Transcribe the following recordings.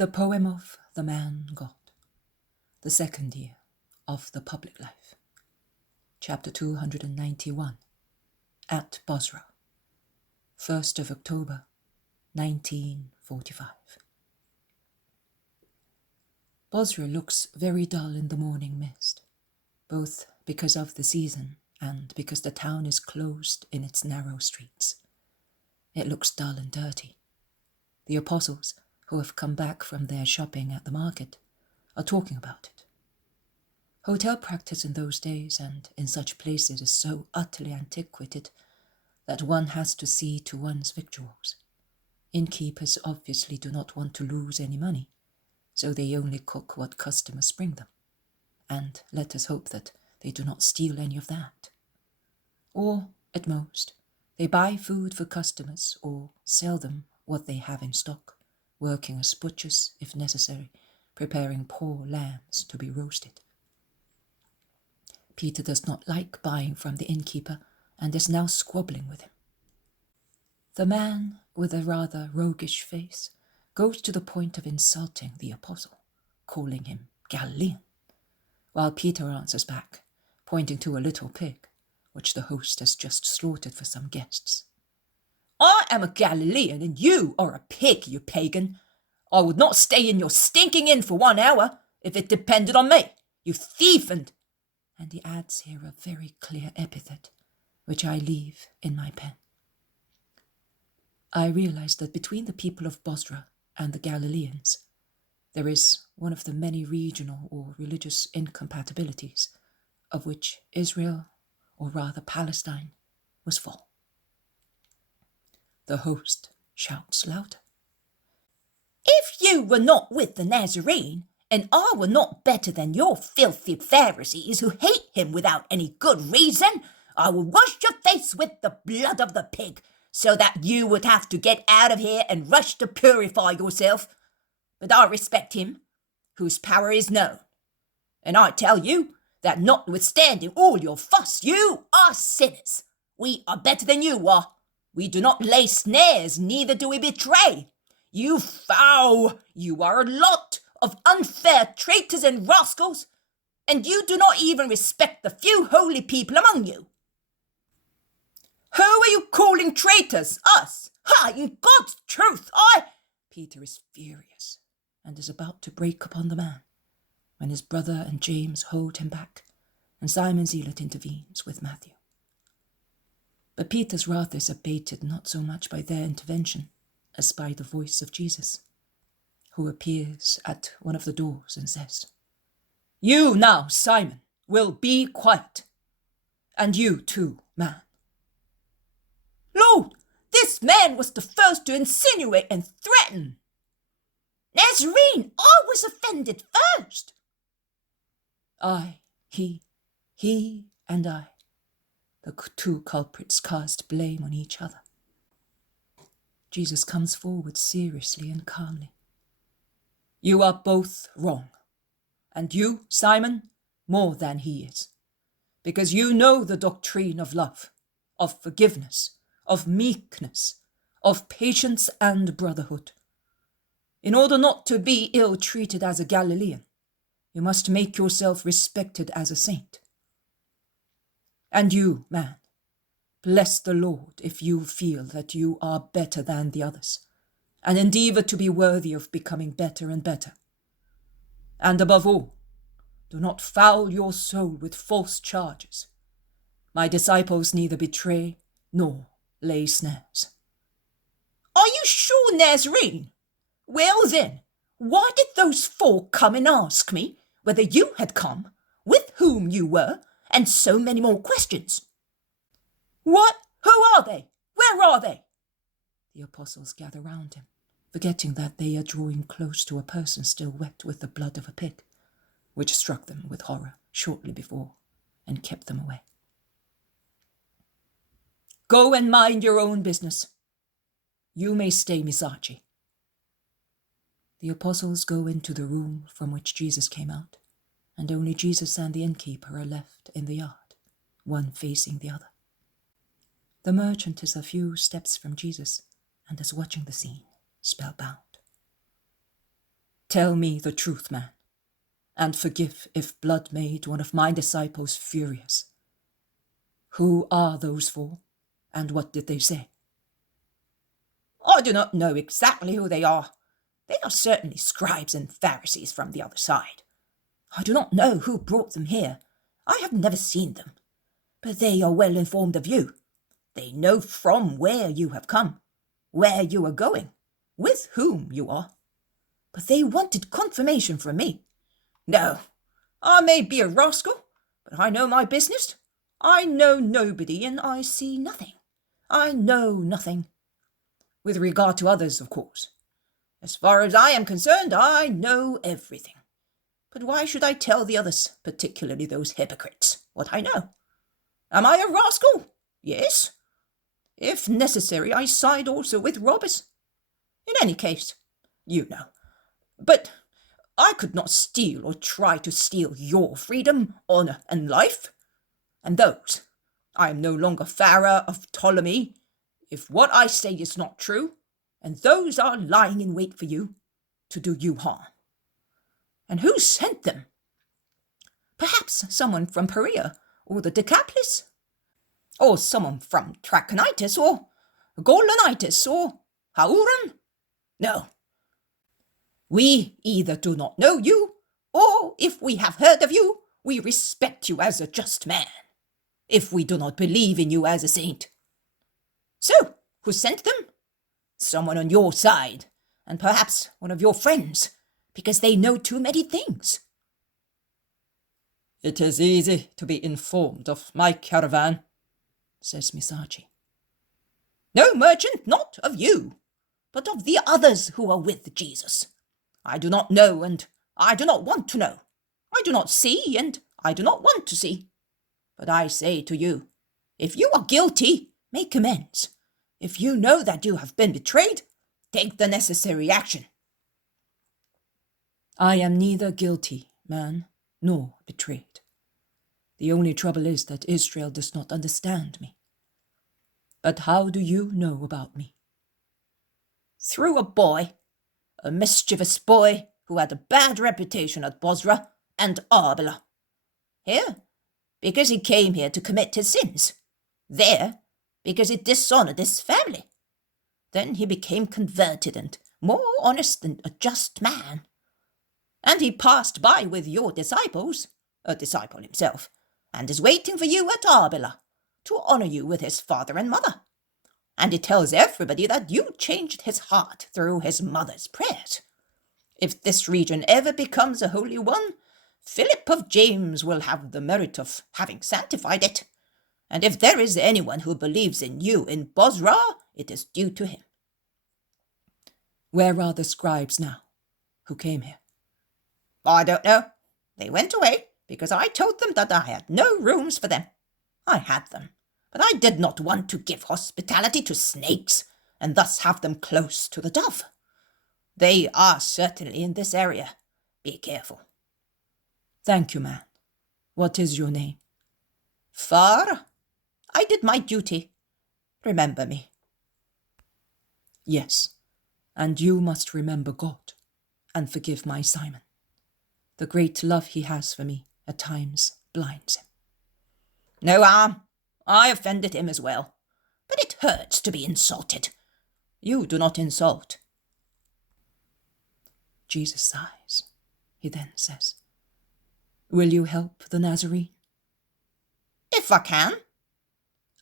The poem of the man God, the second year of the public life. Chapter 291, at Bozrah, 1st of October, 1945. Bozrah looks very dull in the morning mist, both because of the season and because the town is closed in its narrow streets. It looks dull and dirty. The apostles, who have come back from their shopping at the market, are talking about it. Hotel practice in those days and in such places is so utterly antiquated that one has to see to one's victuals. Innkeepers obviously do not want to lose any money, so they only cook what customers bring them, and let us hope that they do not steal any of that. Or, at most, they buy food for customers or sell them what they have in stock, working as butchers if necessary, preparing poor lambs to be roasted. Peter does not like buying from the innkeeper and is now squabbling with him. The man, with a rather roguish face, goes to the point of insulting the apostle, calling him Galilean, while Peter answers back, pointing to a little pig, which the host has just slaughtered for some guests. I am a Galilean and you are a pig, you pagan. I would not stay in your stinking inn for 1 hour if it depended on me, you thief and he adds here a very clear epithet, which I leave in my pen. I realize that between the people of Bozrah and the Galileans, there is one of the many regional or religious incompatibilities of which Israel, or rather Palestine, was full. The host shouts louder. If you were not with the Nazarene, and I were not better than your filthy Pharisees who hate him without any good reason, I will wash your face with the blood of the pig, so that you would have to get out of here and rush to purify yourself. But I respect him, whose power is known. And I tell you that notwithstanding all your fuss, you are sinners. We are better than you are. We do not lay snares, neither do we betray. You are a lot of unfair traitors and rascals, and you do not even respect the few holy people among you. Who are you calling traitors? Us? In God's truth, Peter is furious and is about to break upon the man, when his brother and James hold him back, and Simon Zealot intervenes with Matthew. But Peter's wrath is abated not so much by their intervention as by the voice of Jesus, who appears at one of the doors and says, You now, Simon, will be quiet, and you too, man. Lord, this man was the first to insinuate and threaten. Nazarene, I was offended first. He and I. The two culprits cast blame on each other. Jesus comes forward seriously and calmly. You are both wrong, and you, Simon, more than he is, because you know the doctrine of love, of forgiveness, of meekness, of patience and brotherhood. In order not to be ill-treated as a Galilean, you must make yourself respected as a saint. And you, man, bless the Lord if you feel that you are better than the others, and endeavor to be worthy of becoming better and better. And above all, do not foul your soul with false charges. My disciples neither betray nor lay snares. Are you sure, Nazarene? Well then, why did those four come and ask me whether you had come, with whom you were, and so many more questions? What? Who are they? Where are they? The apostles gather round him, forgetting that they are drawing close to a person still wet with the blood of a pig, which struck them with horror shortly before and kept them away. Go and mind your own business. You may stay, Misachi. The apostles go into the room from which Jesus came out, and only Jesus and the innkeeper are left in the yard, one facing the other. The merchant is a few steps from Jesus and is watching the scene, spellbound. Tell me the truth, man, and forgive if blood made one of my disciples furious. Who are those four, and what did they say? I do not know exactly who they are. They are certainly scribes and Pharisees from the other side. I do not know who brought them here. I have never seen them. But they are well informed of you. They know from where you have come, where you are going, with whom you are. But they wanted confirmation from me. No, I may be a rascal, but I know my business. I know nobody, and I see nothing. I know nothing. With regard to others, of course. As far as I am concerned, I know everything. But why should I tell the others, particularly those hypocrites, what I know? Am I a rascal? Yes. If necessary, I side also with robbers. In any case, you know. But I could not steal or try to steal your freedom, honour, and life. And those, I am no longer Pharaoh of Ptolemy, if what I say is not true, and those are lying in wait for you, to do you harm. And who sent them? Perhaps someone from Perea, or the Decapolis, or someone from Trachonitis, or Gaulonitis, or Hauran? No. We either do not know you, or if we have heard of you, we respect you as a just man, if we do not believe in you as a saint. So, who sent them? Someone on your side, and perhaps one of your friends, because they know too many things. It is easy to be informed of my caravan, says Misachi. No, merchant, not of you, but of the others who are with Jesus. I do not know, and I do not want to know. I do not see, and I do not want to see. But I say to you, if you are guilty, make amends. If you know that you have been betrayed, take the necessary action. I am neither guilty, man, nor betrayed. The only trouble is that Israel does not understand me. But how do you know about me? Through a boy, a mischievous boy who had a bad reputation at Bozrah and Arbela. Here, because he came here to commit his sins. There, because he dishonored his family. Then he became converted and more honest and a just man. And he passed by with your disciples, a disciple himself, and is waiting for you at Arbela to honour you with his father and mother. And he tells everybody that you changed his heart through his mother's prayers. If this region ever becomes a holy one, Philip of James will have the merit of having sanctified it. And if there is anyone who believes in you in Bozrah, it is due to him. Where are the scribes now, who came here? I don't know. They went away because I told them that I had no rooms for them. I had them, but I did not want to give hospitality to snakes and thus have them close to the dove. They are certainly in this area. Be careful. Thank you, man. What is your name? Far. I did my duty. Remember me. Yes, and you must remember God and forgive my Simon. The great love he has for me at times blinds him. No harm. I offended him as well. But it hurts to be insulted. You do not insult. Jesus sighs. He then says, Will you help the Nazarene? If I can.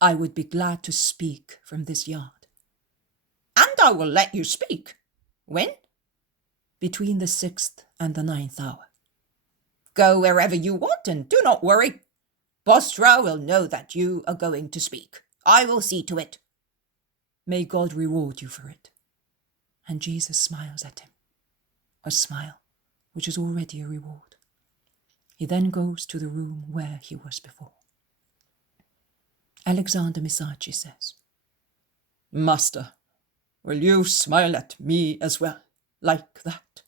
I would be glad to speak from this yard. And I will let you speak. When? Between the 6th and the 9th hour. Go wherever you want and do not worry. Bozrah will know that you are going to speak. I will see to it. May God reward you for it. And Jesus smiles at him, a smile which is already a reward. He then goes to the room where he was before. Alexander Misachi says, Master, will you smile at me as well, like that?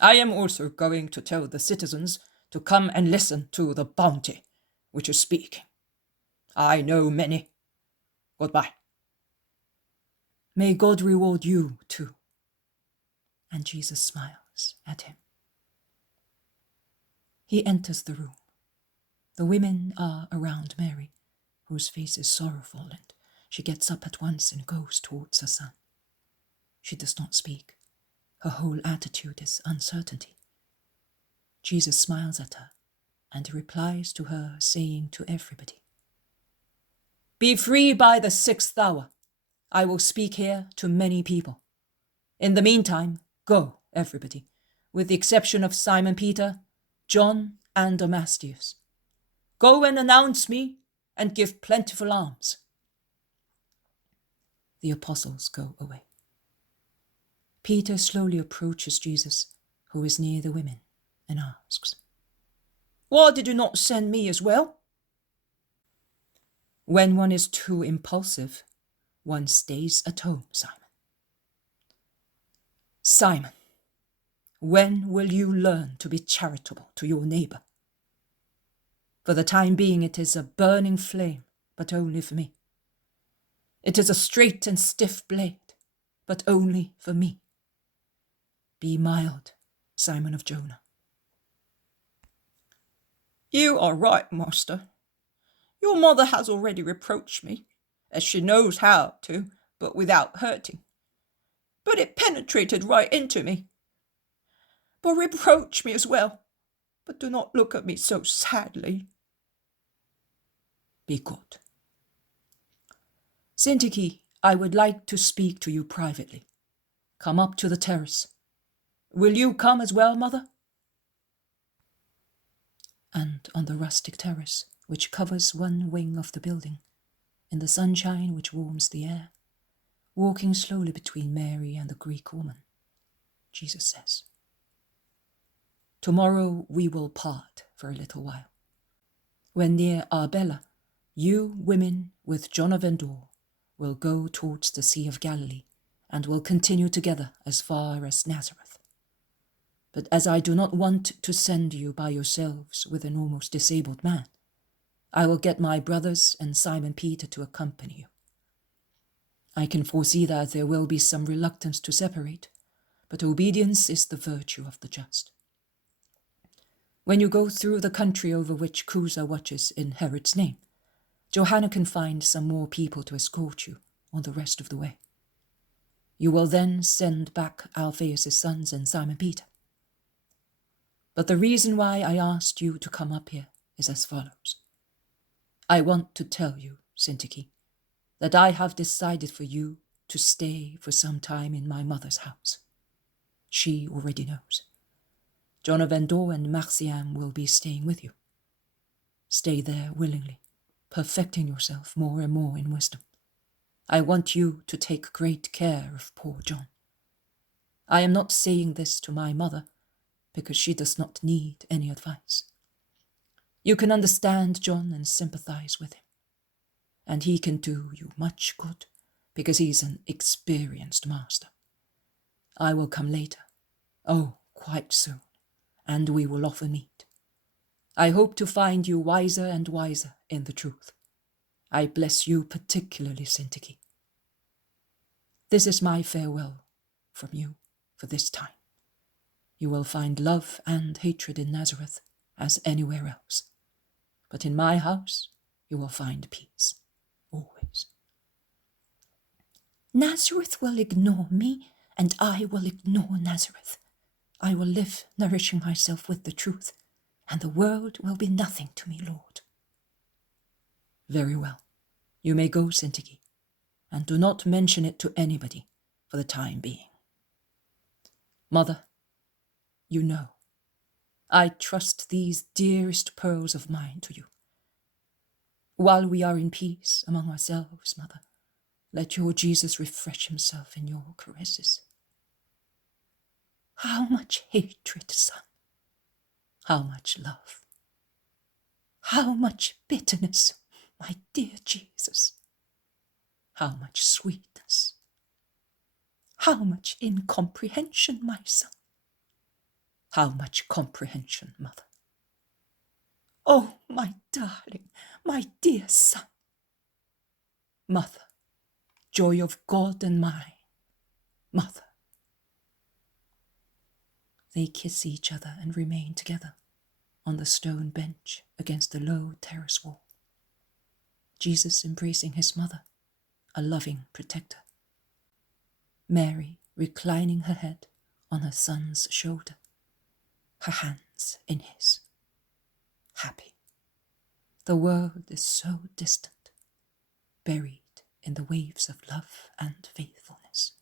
I am also going to tell the citizens to come and listen to the bounty which is speaking. I know many. Goodbye. May God reward you too. And Jesus smiles stares at him. He enters the room. The women are around Mary, whose face is sorrowful, and she gets up at once and goes towards her son. She does not speak. Her whole attitude is uncertainty. Jesus smiles at her and replies to her, saying to everybody, "Be free by the 6th hour. I will speak here to many people. In the meantime, go, everybody, with the exception of Simon Peter, John, and Amastius. Go and announce me and give plentiful alms." The apostles go away. Peter slowly approaches Jesus, who is near the women, and asks, "Why did you not send me as well?" "When one is too impulsive, one stays at home, Simon." "Simon, when will you learn to be charitable to your neighbor? For the time being it is a burning flame, but only for me. It is a straight and stiff blade, but only for me. Be mild, Simon of Jonah." "You are right, master. Your mother has already reproached me, as she knows how to, but without hurting. But it penetrated right into me. But reproach me as well, but do not look at me so sadly." Be good. Syntyche, I would like to speak to you privately. Come up to the terrace. Will you come as well, mother? And on the rustic terrace, which covers one wing of the building, in the sunshine which warms the air, walking slowly between Mary and the Greek woman, Jesus says, "Tomorrow we will part for a little while. When near Arbela, you women with John of Endor will go towards the Sea of Galilee and will continue together as far as Nazareth. But as I do not want to send you by yourselves with an almost disabled man, I will get my brothers and Simon Peter to accompany you. I can foresee that there will be some reluctance to separate, but obedience is the virtue of the just. When you go through the country over which Cusa watches in Herod's name, Johanna can find some more people to escort you on the rest of the way. You will then send back Alphaeus' sons and Simon Peter. But the reason why I asked you to come up here is as follows. I want to tell you, Syntyche, that I have decided for you to stay for some time in my mother's house. She already knows. John of Endor and Marciam will be staying with you. Stay there willingly, perfecting yourself more and more in wisdom. I want you to take great care of poor John. I am not saying this to my mother, because she does not need any advice. You can understand John and sympathize with him, and he can do you much good, because he is an experienced master. I will come later, quite soon, and we will often meet. I hope to find you wiser and wiser in the truth. I bless you particularly, Syntyche. This is my farewell from you for this time. You will find love and hatred in Nazareth as anywhere else, but in my house you will find peace, always. Nazareth will ignore me, and I will ignore Nazareth. I will live nourishing myself with the truth, and the world will be nothing to me, Lord. Very well. You may go, Syntyche, and do not mention it to anybody for the time being. Mother, you know, I trust these dearest pearls of mine to you. While we are in peace among ourselves, Mother, let your Jesus refresh himself in your caresses. How much hatred, son! How much love! How much bitterness, my dear Jesus! How much sweetness! How much incomprehension, my son! How much comprehension, Mother! Oh, my darling, my dear son! Mother, joy of God and mine, Mother. They kiss each other and remain together on the stone bench against the low terrace wall. Jesus embracing his mother, a loving protector. Mary reclining her head on her son's shoulder, her hands in his. Happy. The world is so distant, buried in the waves of love and faithfulness.